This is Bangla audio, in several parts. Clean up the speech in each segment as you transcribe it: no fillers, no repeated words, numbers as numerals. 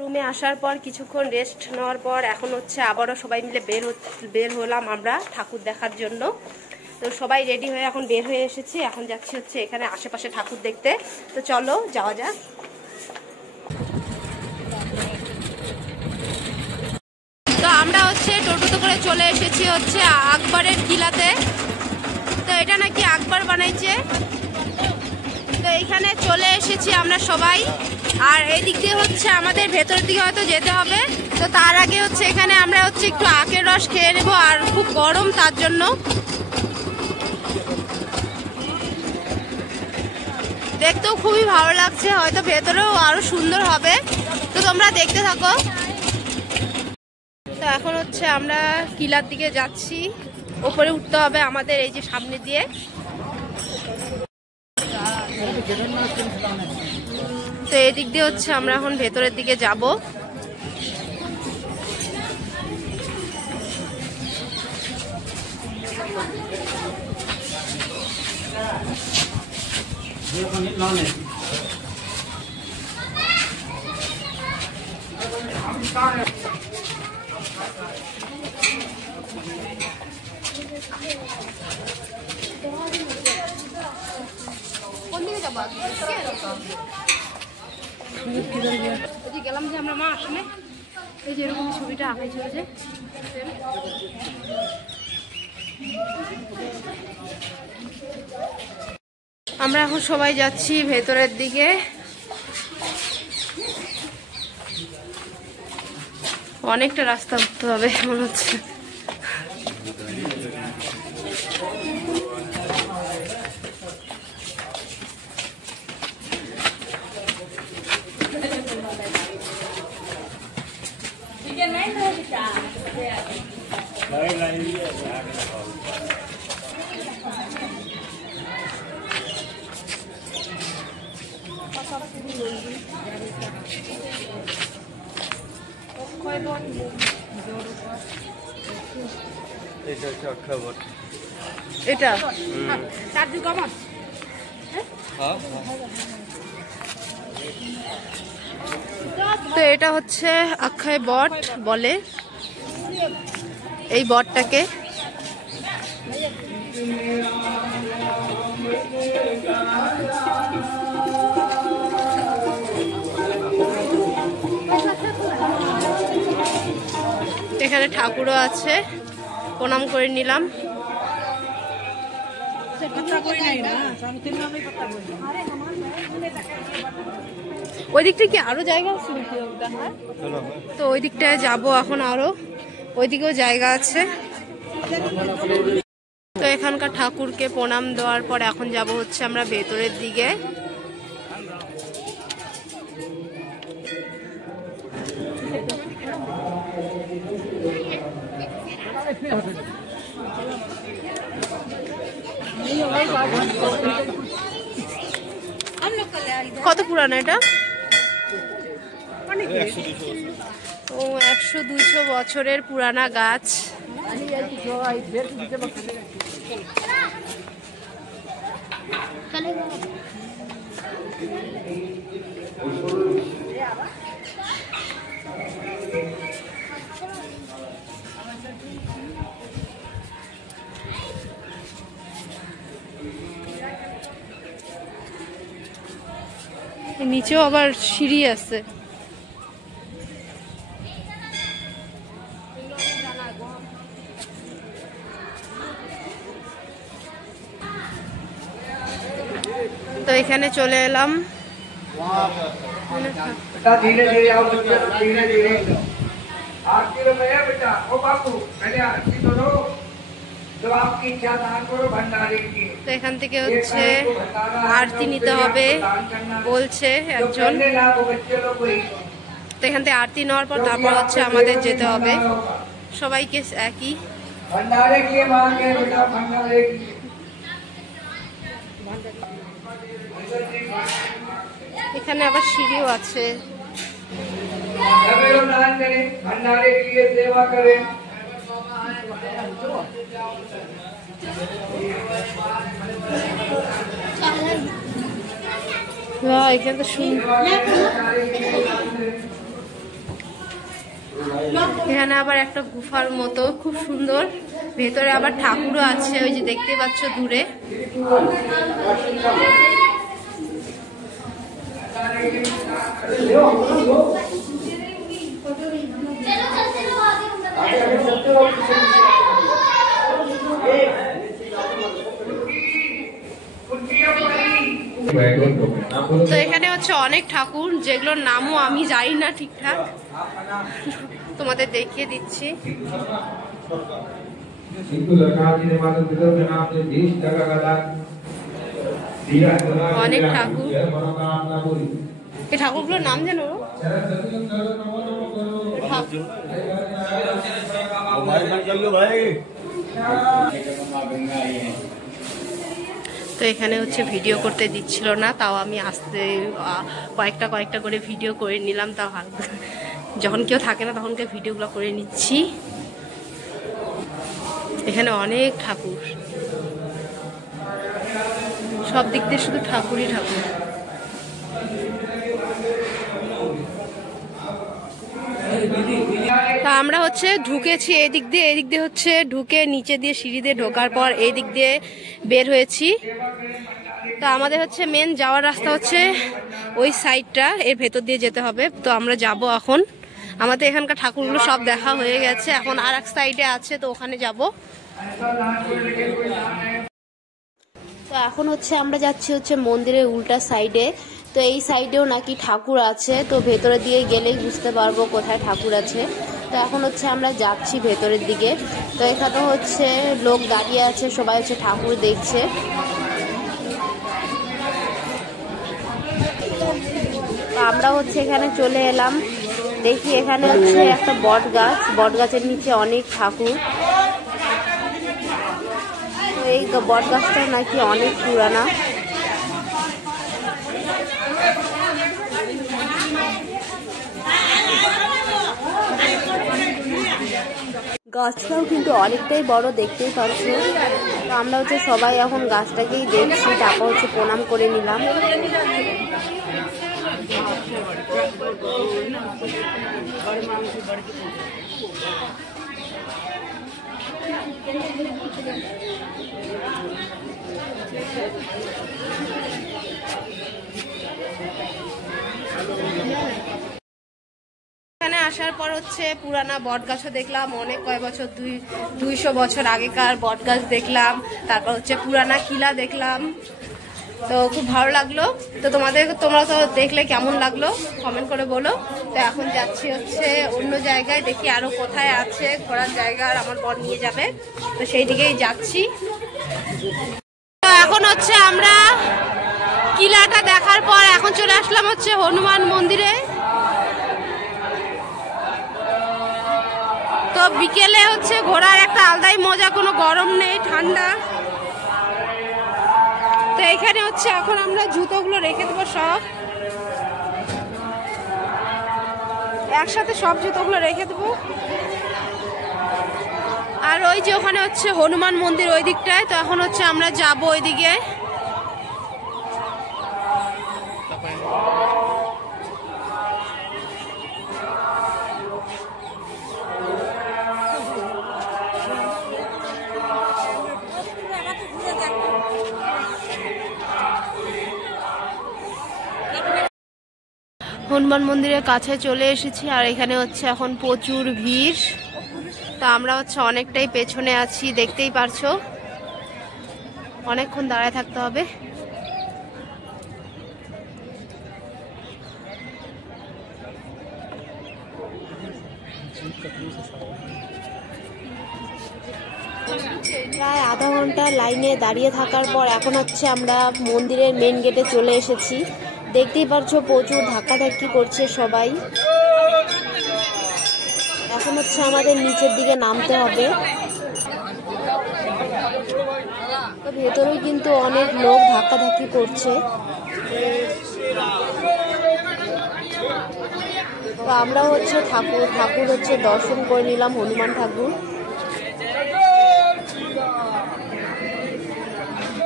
রুমে আসার পর কিছুক্ষণ রেস্ট নেওয়ার পর এখন হচ্ছে আবারও সবাই মিলে বের হলাম আমরা ঠাকুর দেখার জন্য। তো সবাই রেডি হয়ে এখন বের হয়ে এসেছি, এখন যাচ্ছি হচ্ছে এখানে আশেপাশে ঠাকুর দেখতে। তো চলো যাওয়া যাক। তো আমরা হচ্ছে টোটোতে করে চলে এসেছি হচ্ছে আকবরের কিলাতে। তো এটা নাকি আকবর বানাইছে। তো এইখানে চলে এসেছি আমরা সবাই। আর এই দিক দিয়ে হচ্ছে আমাদের ভেতরের দিকে হয়তো যেতে হবে। তো তার আগে হচ্ছে এখানে আমরা হচ্ছে একটু আখের রস খেয়ে নেবো, আর খুব গরম তার জন্য। দেখতেও খুবই ভালো লাগছে, হয়তো ভেতরেও আরো সুন্দর হবে। তো তোমরা দেখতে থাকো। তো এখন হচ্ছে আমরা কিলার দিকে যাচ্ছি, ওপরে উঠতে হবে আমাদের এই যে সামনে দিয়ে। তো এই দিক দিয়ে হচ্ছে আমরা এখন ভেতরের দিকে যাব। গেলাম যে আমরা মা আসলে এই যে এরকম ছবিটা আঁকাইছিল যে আমরা এখন সবাই যাচ্ছি ভেতরের দিকে। অনেকটা রাস্তা উঠতে হবে মনে হচ্ছে। এটা তো এটা হচ্ছে অক্ষয় বট বলে এই বটটাকে। এখানে ঠাকুরও আছে, প্রণাম করে নিলাম। ওই দিকটা কি আরো জায়গা আছে? তো ওই দিকটায় যাবো এখন, আরো ওইদিকেও জায়গা আছে। তো এখানকার ঠাকুরকে প্রণাম দেওয়ার পর এখন যাব হচ্ছে আমরা ভেতরের দিকে। কত পুরানো এটা? ও 100-200 বছরের পুরানা গাছ। নিচেও আবার সিঁড়ি আছে। তো এখানে চলে এলাম। धीरे धीरे आओ बच्चे, धीरे धीरे आरती में है बेटा। ओ बाबू पहले आरती करो, तो आपकी इच्छा दान करो भंडारे की। তো এখান থেকে হচ্ছে আরতি নিতে হবে বলছে একজন। তো এখান থেকে আরতি নেওয়ার পর তারপর হচ্ছে আমাদের যেতে হবে। সবাইকে একই भंडारे की मांगे बेटा, भंडारे की। এখানে আবার সিঁড়িও আছে। दान करें, भंडारे की सेवा करें। এখানে তো এখানে আবার একটা গুফার মতো খুব সুন্দর, ভেতরে আবার ঠাকুরও আছে, ওই যে দেখতে পাচ্ছ দূরে। তো এখানে হচ্ছে অনেক ঠাকুর, যেগুলোর নামও আমি জানি না ঠিকঠাক, তোমাদের দেখিয়ে দিচ্ছি। অনেক ঠাকুর, এই ঠাকুরগুলোর নাম জানো? তো এখানে হচ্ছে ভিডিও করতে দিচ্ছিল না, তাও আমি আস্তে কয়েকটা করে ভিডিও করে নিলাম। তাও যখন কেউ থাকে না তখন ভিডিওগুলো করে নিচ্ছি। এখানে অনেক ঠাকুর, সব দিক দিয়ে শুধু ঠাকুরই ঠাকুর। তা আমরা হচ্ছে ঢুকেছি এদিক দিয়ে হচ্ছে ঢুকে নিচে দিয়ে সিঁড়ি দিয়ে ঢোকার পর এই দিক দিয়ে বের হয়েছি। তো আমাদের হচ্ছে মেন যাওয়ার রাস্তা হচ্ছে ওই সাইডটা, এর ভেতর দিয়ে যেতে হবে। তো আমরা যাব এখন। আমাদের এখানকার ঠাকুরগুলো সব দেখা হয়ে গেছে, এখন আর এক সাইডে আছে, তো ওখানে যাব। তো এখন হচ্ছে আমরা যাচ্ছি হচ্ছে মন্দিরের উল্টা সাইডে। তো এই সাইডেও নাকি ঠাকুর আছে, তো ভেতরে দিয়ে গেলেই বুঝতে পারবো কোথায় ঠাকুর আছে। তো এখন হচ্ছে আমরা যাচ্ছি ভেতরের দিকে। তো এখানে হচ্ছে লোক দাঁড়িয়ে আছে, সবাই হচ্ছে ঠাকুর দেখছে। আমরা হচ্ছে এখানে চলে এলাম, দেখি এখানে হচ্ছে একটা বট গাছ, বট গাছের নিচে অনেক ঠাকুর। তো এই বট গাছটা নাকি অনেক পুরানা। গাছটাও কিন্তু অনেকটাই বড়, দেখতেই পাচ্ছি। তো আমরা হচ্ছে সবাই এখন গাছটাকেই দেখছি, তারপর হচ্ছে প্রণাম করে নিলাম। এখানে আসার পর হচ্ছে পুরানা বট গাছও দেখলাম, অনেক কয়েক বছর 200 বছর আগেকার বট গাছ দেখলাম। তারপর হচ্ছে পুরানা কিলা দেখলাম, তো খুব ভালো লাগলো। তো তোমরা তো দেখলে কেমন লাগলো কমেন্ট করে বলো। তো এখন যাচ্ছি হচ্ছে অন্য জায়গায়, দেখি আরো কোথায় আছে ঘোরার জায়গা, আর আমার বর নিয়ে যাবে, তো সেই দিকেই যাচ্ছি। তো এখন হচ্ছে আমরা কিলাটা দেখার পর এখন চলে আসলাম হচ্ছে হনুমান মন্দিরে। তো বিকেলে হচ্ছে ঘোরার একটা আলাদাই মজা, কোনো গরম নেই, ঠান্ডা। তো এখানে হচ্ছে এখন আমরা জুতোগুলো রেখে দেবো, সব একসাথে সব জুতোগুলো রেখে দেবো। আর ওই যে ওখানে হচ্ছে হনুমান মন্দির ওই দিকটায়, তো এখন হচ্ছে আমরা যাবো ওইদিকে। হনুমান মন্দিরের কাছে চলে এসেছি, আর এখানে হচ্ছে এখন প্রচুর ভিড়। তো আমরা হচ্ছে অনেকটাই পেছনে আছি, দেখতেই পারছো, অনেকক্ষণ দাঁড়ায় থাকতে হবে। প্রায় আধা ঘন্টা লাইনে দাঁড়িয়ে থাকার পর এখন হচ্ছে আমরা মন্দিরের মেন গেটে চলে এসেছি। দেখতেই পারছো প্রচুর ধাক্কাধাক্কি করছে সবাই। এখন হচ্ছে আমাদের নিচের দিকে নামতে হবে। তো ভেতরেও কিন্তু অনেক লোক ধাক্কাধাক্কি করছে। তো আমরা হচ্ছে ঠাকুর হচ্ছে দর্শন করে নিলাম, হনুমান ঠাকুর।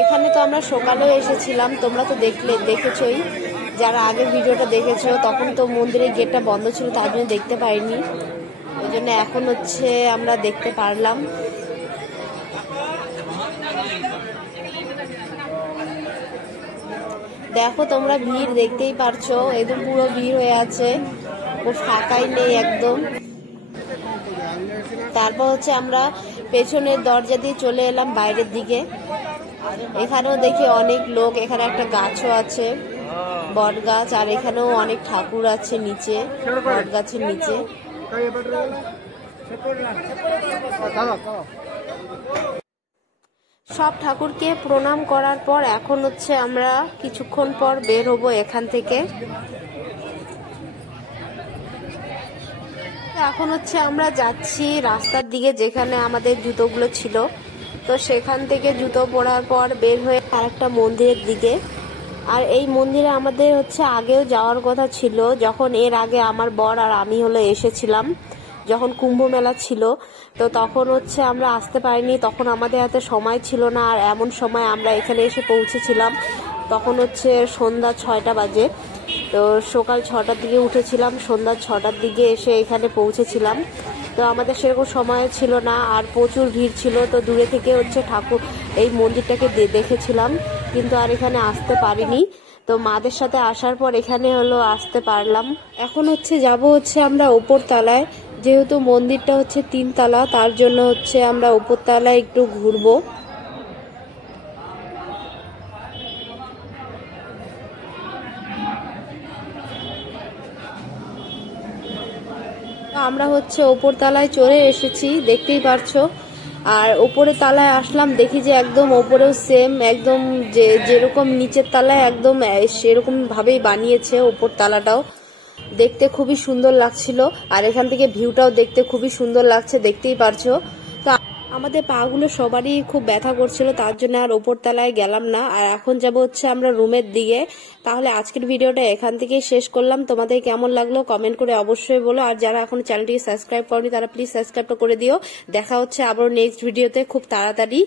এখানে তো আমরা সকালেও এসেছিলাম, তোমরা তো দেখেছই, যারা আগে ভিডিওটা দেখেছো তখন তো মন্দিরের গেটটা বন্ধ ছিল, তার জন্য দেখতে পাইনি। ওই জন্য এখন হচ্ছে আমরা দেখতে পারলাম। দেখো তোমরা ভিড় দেখতেই পারছো, একদম পুরো ভিড় হয়ে আছে, ও ফাঁকাই নেই একদম। তারপর হচ্ছে আমরা পেছনের দরজা দিয়ে চলে এলাম বাইরের দিকে। এখানেও দেখি অনেক লোক, এখানে একটা গাছও আছে, বট গাছ, আর এখানেও অনেক ঠাকুর আছে নিচে, বট গাছের নিচে। সব ঠাকুরকে প্রণাম করার পর এখন হচ্ছে আমরা কিছুক্ষণ পর বের হব এখান থেকে। এখন হচ্ছে আমরা যাচ্ছি রাস্তার দিকে যেখানে আমাদের জুতোগুলো ছিল, তো সেখান থেকে জুতো পরার পর বের হয়ে আরেকটা মন্দিরের দিকে। আর এই মন্দিরে আমাদের হচ্ছে আগেও যাওয়ার কথা ছিল, যখন এর আগে আমার বর আর আমি হলো এসেছিলাম, যখন কুম্ভ মেলা ছিল, তো তখন হচ্ছে আমরা আসতে পারিনি, তখন আমাদের হাতে সময় ছিল না। আর এমন সময় আমরা এখানে এসে পৌঁছেছিলাম, তখন হচ্ছে সন্ধ্যা 6টা বাজে। তো সকাল 6টার দিকে উঠেছিলাম, সন্ধ্যা 6টার দিকে এসে এখানে পৌঁছেছিলাম। তো আমাদের সেরকম সময় ছিল না, আর প্রচুর ভিড় ছিল, তো দূরে থেকে হচ্ছে ঠাকুর এই মন্দিরটাকে দেখেছিলাম, কিন্তু আর এখানে আসতে পারিনি। তো মাদের সাথে আসার পর এখানে হলো আসতে পারলাম। এখন হচ্ছে যাব হচ্ছে আমরা উপর তলায়, যেহেতু মন্দিরটা হচ্ছে 3 তলা, তার জন্য হচ্ছে আমরা উপর তলায় একটু ঘুরবো। আমরা হচ্ছে ওপর তলায় চলে এসেছি, দেখতেই পারছো। আর ওপরের তলায় আসলাম, দেখি যে একদম ওপরেও সেম, একদম যেরকম নিচের তলায় একদম সেরকম ভাবেই বানিয়েছে ওপর তলাটাও। দেখতে খুবই সুন্দর লাগছিল, আর এখান থেকে ভিউটাও দেখতে খুবই সুন্দর লাগছে, দেখতেই পারছো। তো আমাদের পাগুলো সবারই খুব ব্যথা করছিল, তার জন্য আর ওপর তলায় গেলাম না। আর এখন যাব হচ্ছে আমরা রুমের দিকে। তাহলে আজকের ভিডিওটা এখান থেকেই শেষ করলাম। তোমাদের কেমন লাগলো কমেন্ট করে অবশ্যই বলো, আর যারা এখন চ্যানেলটিকে সাবস্ক্রাইব করনি তারা প্লিজ সাবস্ক্রাইবটা করে দিও। দেখা হচ্ছে আবারও নেক্সট ভিডিওতে খুব তাড়াতাড়ি।